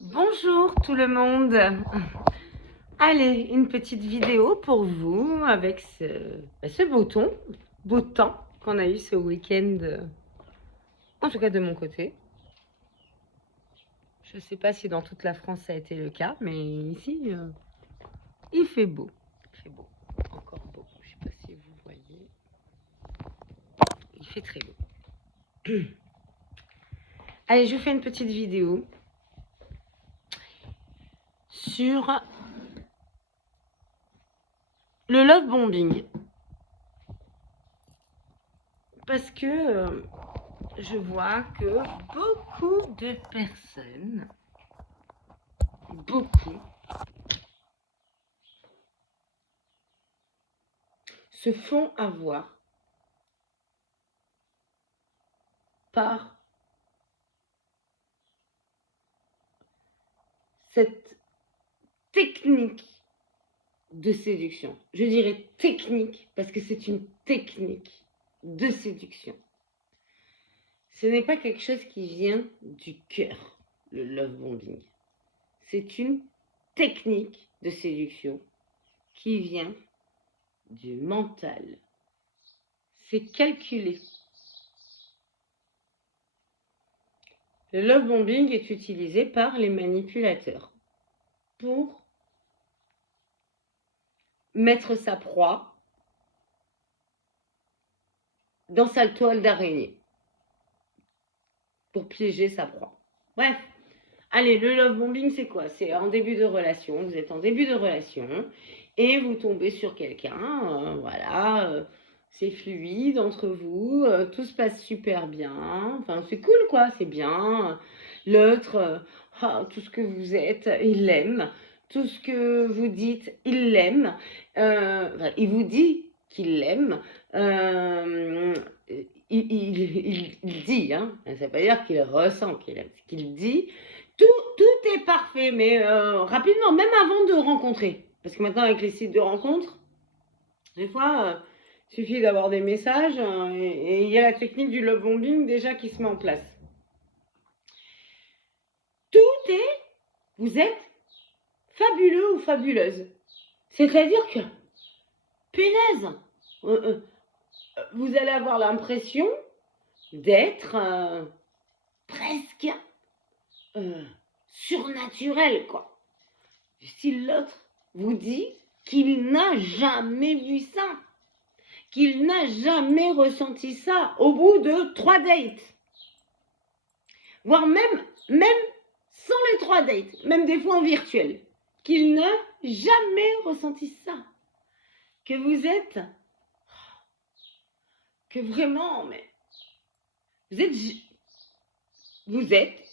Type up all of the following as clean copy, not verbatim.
Bonjour tout le monde. Allez, une petite vidéo pour vous avec ce beau temps qu'on a eu ce week-end, en tout cas de mon côté. Je ne sais pas si dans toute la France ça a été le cas, mais ici, il fait beau. Il fait beau, encore beau. Je ne sais pas si vous voyez. Il fait très beau. Allez, je vous fais une petite vidéo sur le love bombing. Parce que je vois que beaucoup de personnes, se font avoir par cette technique de séduction. Je dirais technique parce que c'est une technique de séduction. Ce n'est pas quelque chose qui vient du cœur, le love bombing. C'est une technique de séduction qui vient du mental. C'est calculé. Le love bombing est utilisé par les manipulateurs pour mettre sa proie dans sa toile d'araignée, pour piéger sa proie. Bref, allez, le love bombing, c'est quoi? C'est en début de relation, vous êtes en début de relation et vous tombez sur quelqu'un, voilà, c'est fluide entre vous, tout se passe super bien, enfin c'est cool quoi, c'est bien. L'autre, tout ce que vous êtes, il l'aime. Tout ce que vous dites, il l'aime. Il vous dit qu'il l'aime. Il dit, hein, ça ne veut pas dire qu'il ressent qu'il aime, ce qu'il dit. Tout est parfait, mais rapidement, même avant de rencontrer. Parce que maintenant, avec les sites de rencontres, des fois, il suffit d'avoir des messages et il y a la technique du love bombing déjà qui se met en place. Tout est, vous êtes fabuleux ou fabuleuse. C'est-à-dire que, punaise, vous allez avoir l'impression d'être presque surnaturel, quoi. Si l'autre vous dit qu'il n'a jamais vu ça, qu'il n'a jamais ressenti ça au bout de 3 dates, voire même sans les 3 dates, même des fois en virtuel, qu'il n'a jamais ressenti ça, que vous êtes, que vraiment, mais vous êtes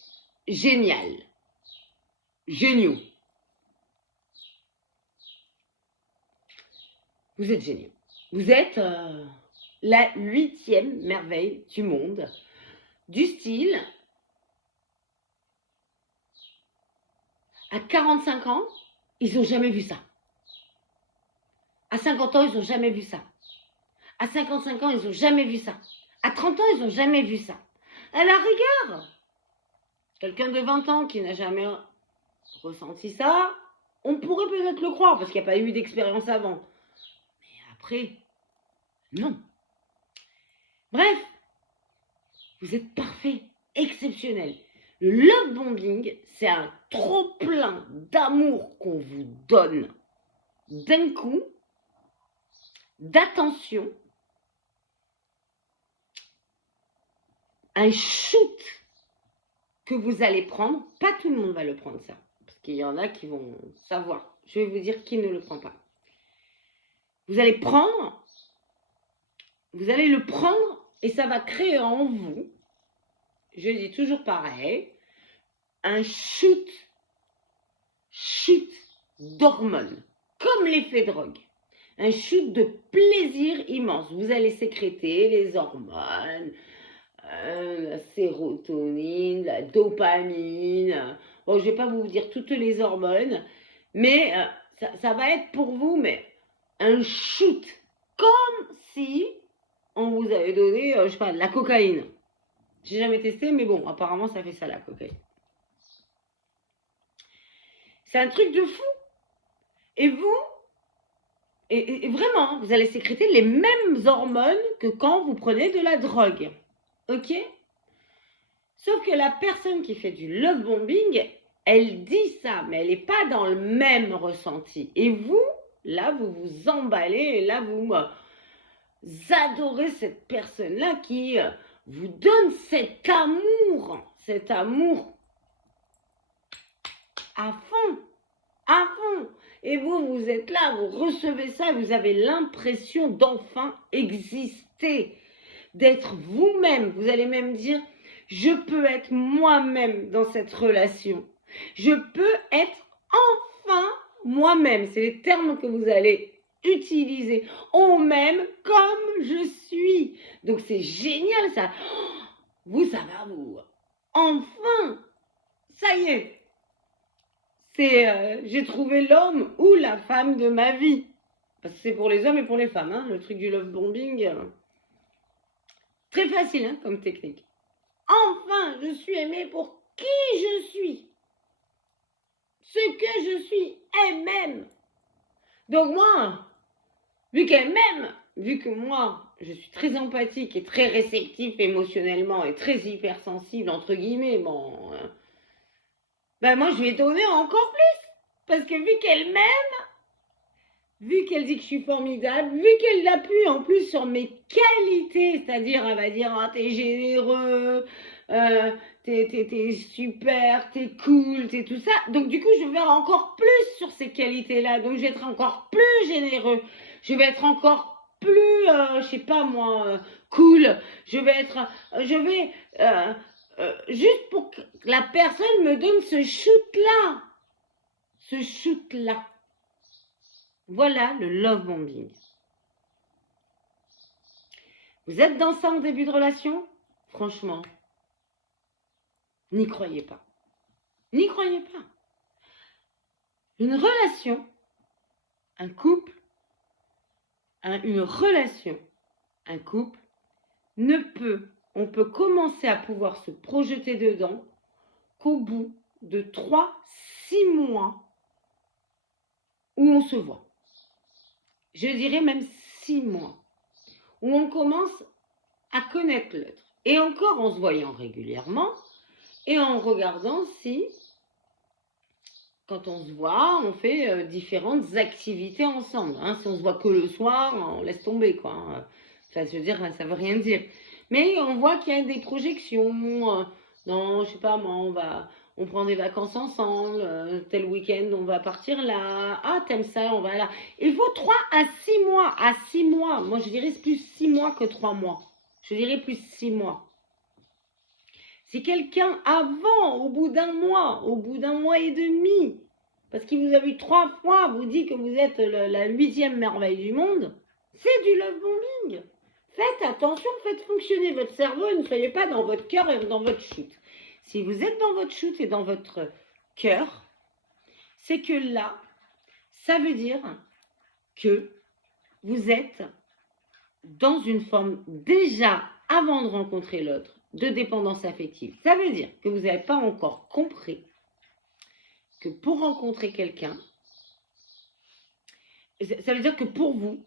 génial, géniaux. Vous êtes géniaux. Vous êtes la 8e merveille du monde, du style, à 45 ans, ils n'ont jamais vu ça. À 50 ans, ils n'ont jamais vu ça. À 55 ans, ils n'ont jamais vu ça. À 30 ans, ils n'ont jamais vu ça. À la rigueur, quelqu'un de 20 ans qui n'a jamais ressenti ça, on pourrait peut-être le croire parce qu'il n'y a pas eu d'expérience avant. Mais après, non. Bref, vous êtes parfait, exceptionnel. Le love bombing, c'est un trop-plein d'amour qu'on vous donne d'un coup, d'attention, un shoot que vous allez prendre. Pas tout le monde va le prendre ça, parce qu'il y en a qui vont savoir. Je vais vous dire qui ne le prend pas. Vous allez le prendre et ça va créer en vous, je dis toujours pareil, un shoot d'hormones, comme l'effet drogue. Un shoot de plaisir immense. Vous allez sécréter les hormones, la sérotonine, la dopamine. Bon, je ne vais pas vous dire toutes les hormones, mais ça va être pour vous, mais un shoot, comme si on vous avait donné, je sais pas, de la cocaïne. J'ai jamais testé, mais bon, apparemment, ça fait ça, la cocaïne. C'est un truc de fou. Et vous, et vraiment, vous allez sécréter les mêmes hormones que quand vous prenez de la drogue. Ok? Sauf que la personne qui fait du love bombing, elle dit ça, mais elle n'est pas dans le même ressenti. Et vous, là, vous vous emballez, et là, vous adorez cette personne-là qui vous donne cet amour à fond, à fond. Et vous, vous êtes là, vous recevez ça, vous avez l'impression d'enfin exister, d'être vous-même. Vous allez même dire, je peux être moi-même dans cette relation. Je peux être enfin moi-même. C'est les termes que vous allez utiliser. On m'aime comme je suis. Donc c'est génial ça. Vous, ça va vous. Enfin, ça y est. J'ai trouvé l'homme ou la femme de ma vie. Parce que c'est pour les hommes et pour les femmes, hein, le truc du love bombing. Très facile hein, comme technique. Enfin, je suis aimée pour qui je suis. Ce que je suis, elle m'aime. Donc moi, vu qu'elle m'aime, vu que moi, je suis très empathique et très réceptif émotionnellement et très hypersensible, entre guillemets, bon, ben moi, je vais donner encore plus. Parce que vu qu'elle m'aime, vu qu'elle dit que je suis formidable, vu qu'elle appuie en plus sur mes qualités, c'est-à-dire elle va dire ah, t'es généreux, t'es super, t'es cool, t'es tout ça. Donc du coup, je vais faire encore plus sur ces qualités-là. Donc je vais être encore plus généreux. Je vais être encore plus, je sais pas moi, cool. Je vais juste pour que la personne me donne ce shoot-là. Ce shoot-là. Voilà le love bombing. Vous êtes dans ça en début de relation? Franchement, n'y croyez pas. N'y croyez pas. Une relation, un couple, une relation, un couple, on peut commencer à pouvoir se projeter dedans qu'au bout de 3-6 mois où on se voit. Je dirais même 6 mois. Où on commence à connaître l'autre. Et encore en se voyant régulièrement et en regardant si, quand on se voit, on fait différentes activités ensemble. Hein. Si on se voit que le soir, on laisse tomber, quoi. Enfin, je veux dire, ça veut rien dire. Mais on voit qu'il y a des projections. Non, je sais pas, moi, on prend des vacances ensemble. Tel week-end, on va partir là. Ah, t'aimes ça, on va là. Il faut 3 à 6 mois. À 6 mois. Moi, je dirais plus 6 mois que 3 mois. Je dirais plus 6 mois. Si quelqu'un avant, au bout d'un mois et demi, parce qu'il vous a vu 3 fois, vous dit que vous êtes la 8e merveille du monde, c'est du love bombing. Faites attention, faites fonctionner votre cerveau et ne soyez pas dans votre cœur et dans votre shoot. Si vous êtes dans votre shoot et dans votre cœur, c'est que là, ça veut dire que vous êtes dans une forme déjà, avant de rencontrer l'autre, de dépendance affective. Ça veut dire que vous n'avez pas encore compris que pour rencontrer quelqu'un, ça veut dire que pour vous,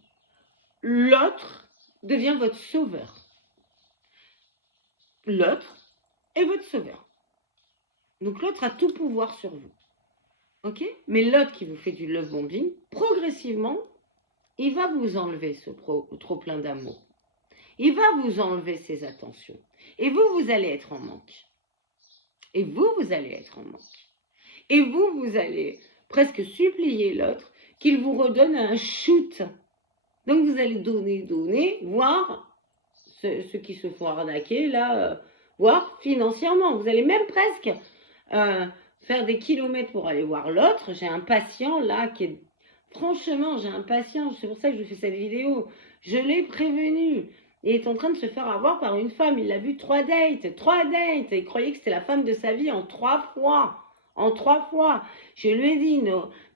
l'autre devient votre sauveur. L'autre est votre sauveur. Donc l'autre a tout pouvoir sur vous. Ok? Mais l'autre qui vous fait du love bombing, progressivement, il va vous enlever ce trop plein d'amour. Il va vous enlever ses attentions. Et vous allez être en manque. Et vous allez être en manque. Et vous allez presque supplier l'autre qu'il vous redonne un shoot. Donc vous allez donner, voir ceux qui se font arnaquer, là, voir financièrement. Vous allez même presque faire des kilomètres pour aller voir l'autre. J'ai un patient là qui est... Franchement, j'ai un patient, c'est pour ça que je fais cette vidéo. Je l'ai prévenu. Il est en train de se faire avoir par une femme. Il a vu 3 dates. Il croyait que c'était la femme de sa vie en 3 fois. En 3 fois. Je lui ai dit,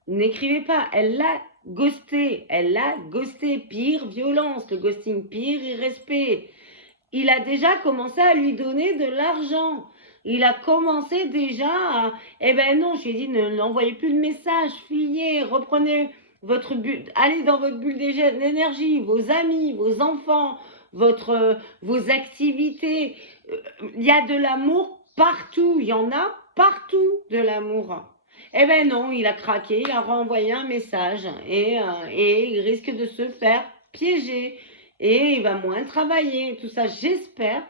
n'écrivez pas. Elle l'a ghosté. Pire violence. Le ghosting, pire irrespect. Il a déjà commencé à lui donner de l'argent. Il a commencé déjà à... Eh ben non, je lui ai dit, n'envoyez plus de messages, fuyez, reprenez votre bulle, allez dans votre bulle d'énergie, vos amis, vos enfants, vos activités. Il y a de l'amour partout, il y en a partout de l'amour. Eh ben non, il a craqué, il a renvoyé un message et il risque de se faire piéger et il va moins travailler. Tout ça, j'espère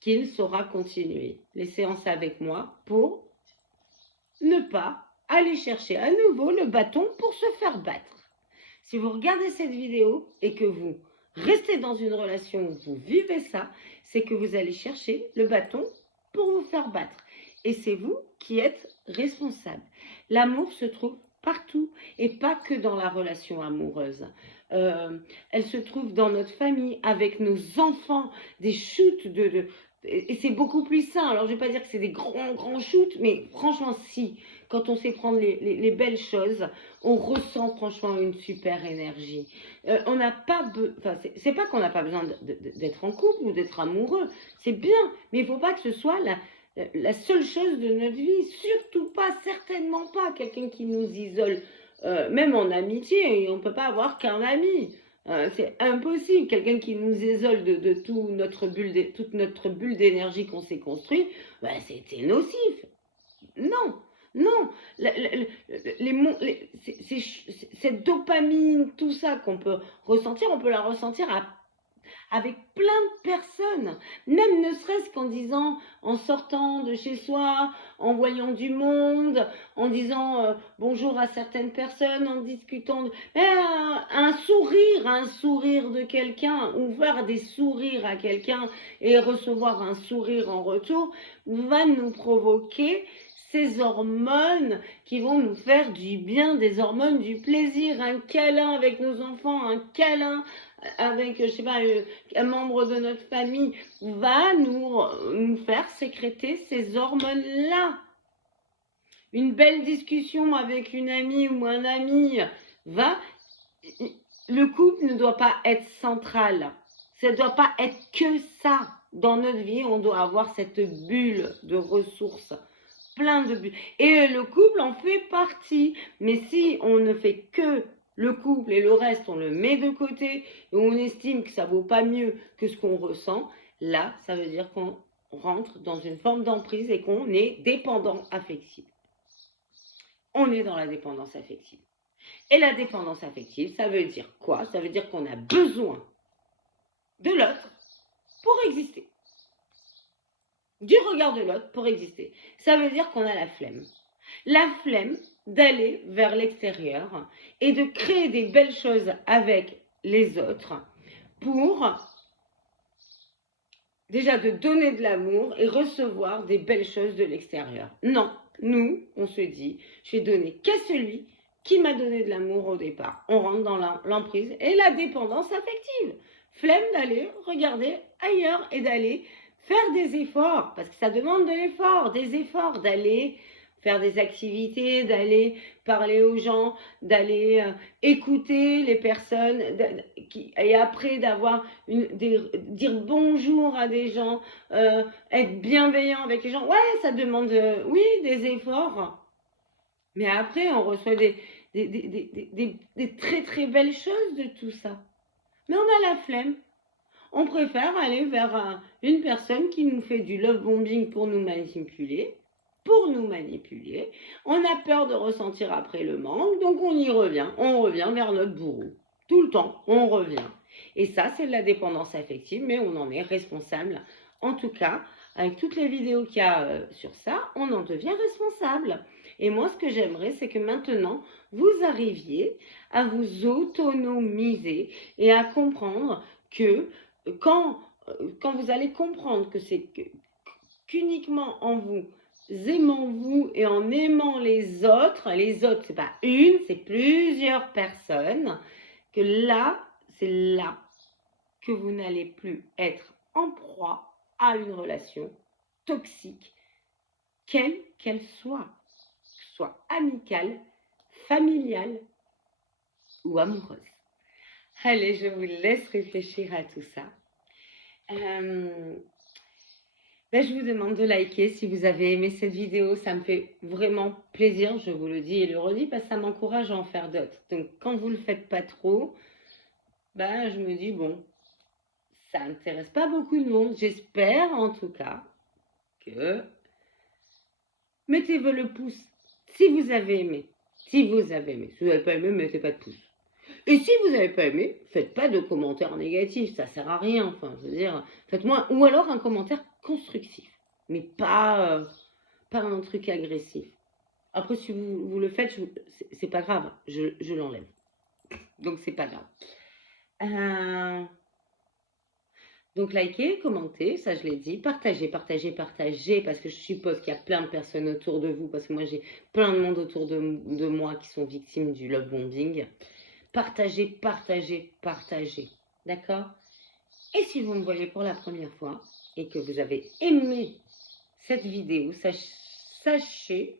qu'il saura continuer les séances avec moi pour ne pas aller chercher à nouveau le bâton pour se faire battre. Si vous regardez cette vidéo et que vous restez dans une relation où vous vivez ça, c'est que vous allez chercher le bâton pour vous faire battre. Et c'est vous qui êtes responsable. L'amour se trouve partout et pas que dans la relation amoureuse. Elle se trouve dans notre famille, avec nos enfants, des shoots et c'est beaucoup plus sain. Alors je ne vais pas dire que c'est des grands shoots, mais franchement si, quand on sait prendre les belles choses, on ressent franchement une super énergie. On n'a pas enfin, c'est pas qu'on n'a pas besoin d'être en couple ou d'être amoureux, c'est bien, mais il ne faut pas que ce soit la seule chose de notre vie, surtout pas, certainement pas quelqu'un qui nous isole, même en amitié, on ne peut pas avoir qu'un ami. C'est impossible, quelqu'un qui nous isole de toute notre bulle d'énergie qu'on s'est construite, ben, c'est nocif. Non, non, cette dopamine, tout ça qu'on peut ressentir, on peut la ressentir avec plein de personnes, même ne serait-ce qu'en disant, en sortant de chez soi, en voyant du monde, en disant bonjour à certaines personnes, en discutant, un sourire de quelqu'un, ou faire des sourires à quelqu'un et recevoir un sourire en retour, va nous provoquer ces hormones qui vont nous faire du bien, des hormones du plaisir, un câlin avec nos enfants, un câlin avec, je sais pas, un membre de notre famille, va nous faire sécréter ces hormones-là. Une belle discussion avec une amie ou un ami le couple ne doit pas être central. Ça ne doit pas être que ça. Dans notre vie, on doit avoir cette bulle de ressources, plein de bulles. Et le couple en fait partie. Mais si on ne fait que le couple et le reste, on le met de côté et on estime que ça vaut pas mieux que ce qu'on ressent, là, ça veut dire qu'on rentre dans une forme d'emprise et qu'on est dépendant affectif. On est dans la dépendance affective. Et la dépendance affective, ça veut dire quoi? Ça veut dire qu'on a besoin de l'autre pour exister. Du regard de l'autre pour exister. Ça veut dire qu'on a la flemme. La flemme d'aller vers l'extérieur et de créer des belles choses avec les autres pour déjà de donner de l'amour et recevoir des belles choses de l'extérieur. Non, nous, on se dit, je vais donner qu'à celui qui m'a donné de l'amour au départ. On rentre dans l'emprise et la dépendance affective. Flemme d'aller regarder ailleurs et d'aller faire des efforts, parce que ça demande de l'effort, des efforts, d'aller faire des activités, d'aller parler aux gens, d'aller écouter les personnes, et après d'avoir dire bonjour à des gens, être bienveillant avec les gens. Ouais, ça demande, oui, des efforts. Mais après, on reçoit des très très belles choses de tout ça. Mais on a la flemme. On préfère aller vers une personne qui nous fait du love bombing pour nous manipuler. On a peur de ressentir après le manque, donc on y revient. On revient vers notre bourreau. Tout le temps, on revient. Et ça, c'est de la dépendance affective, mais on en est responsable. En tout cas, avec toutes les vidéos qu'il y a sur ça, on en devient responsable. Et moi, ce que j'aimerais, c'est que maintenant, vous arriviez à vous autonomiser et à comprendre que quand vous allez comprendre que c'est qu'uniquement en vous aimant vous et en aimant les autres, c'est pas une, c'est plusieurs personnes, que là, c'est là que vous n'allez plus être en proie à une relation toxique, quelle qu'elle soit amicale, familiale ou amoureuse. Allez, je vous laisse réfléchir à tout ça. Ben, je vous demande de liker si vous avez aimé cette vidéo. Ça me fait vraiment plaisir, je vous le dis et le redis, parce que ça m'encourage à en faire d'autres. Donc, quand vous ne le faites pas trop, ben, je me dis, bon, ça n'intéresse pas beaucoup de monde. J'espère en tout cas que... Mettez-vous le pouce si vous avez aimé. Si vous avez aimé. Si vous n'avez pas aimé, mettez pas de pouce. Et si vous n'avez pas aimé, faites pas de commentaires négatifs, ça sert à rien. Enfin, je veux dire, faites-moi ou alors un commentaire constructif, mais pas un truc agressif. Après, si vous le faites, c'est pas grave, je l'enlève. Donc c'est pas grave. Donc likez, commentez, ça je l'ai dit, partagez, partagez, partagez, parce que je suppose qu'il y a plein de personnes autour de vous, parce que moi j'ai plein de monde autour de moi qui sont victimes du love bombing. Partagez, partagez, partagez. D'accord? Et si vous me voyez pour la première fois et que vous avez aimé cette vidéo, sachez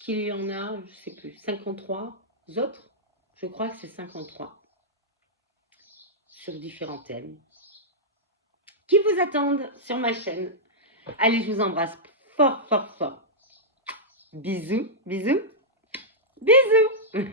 qu'il y en a, je sais plus, 53 autres. Je crois que c'est 53 sur différents thèmes qui vous attendent sur ma chaîne. Allez, je vous embrasse fort, fort, fort. Bisous, bisous, bisous.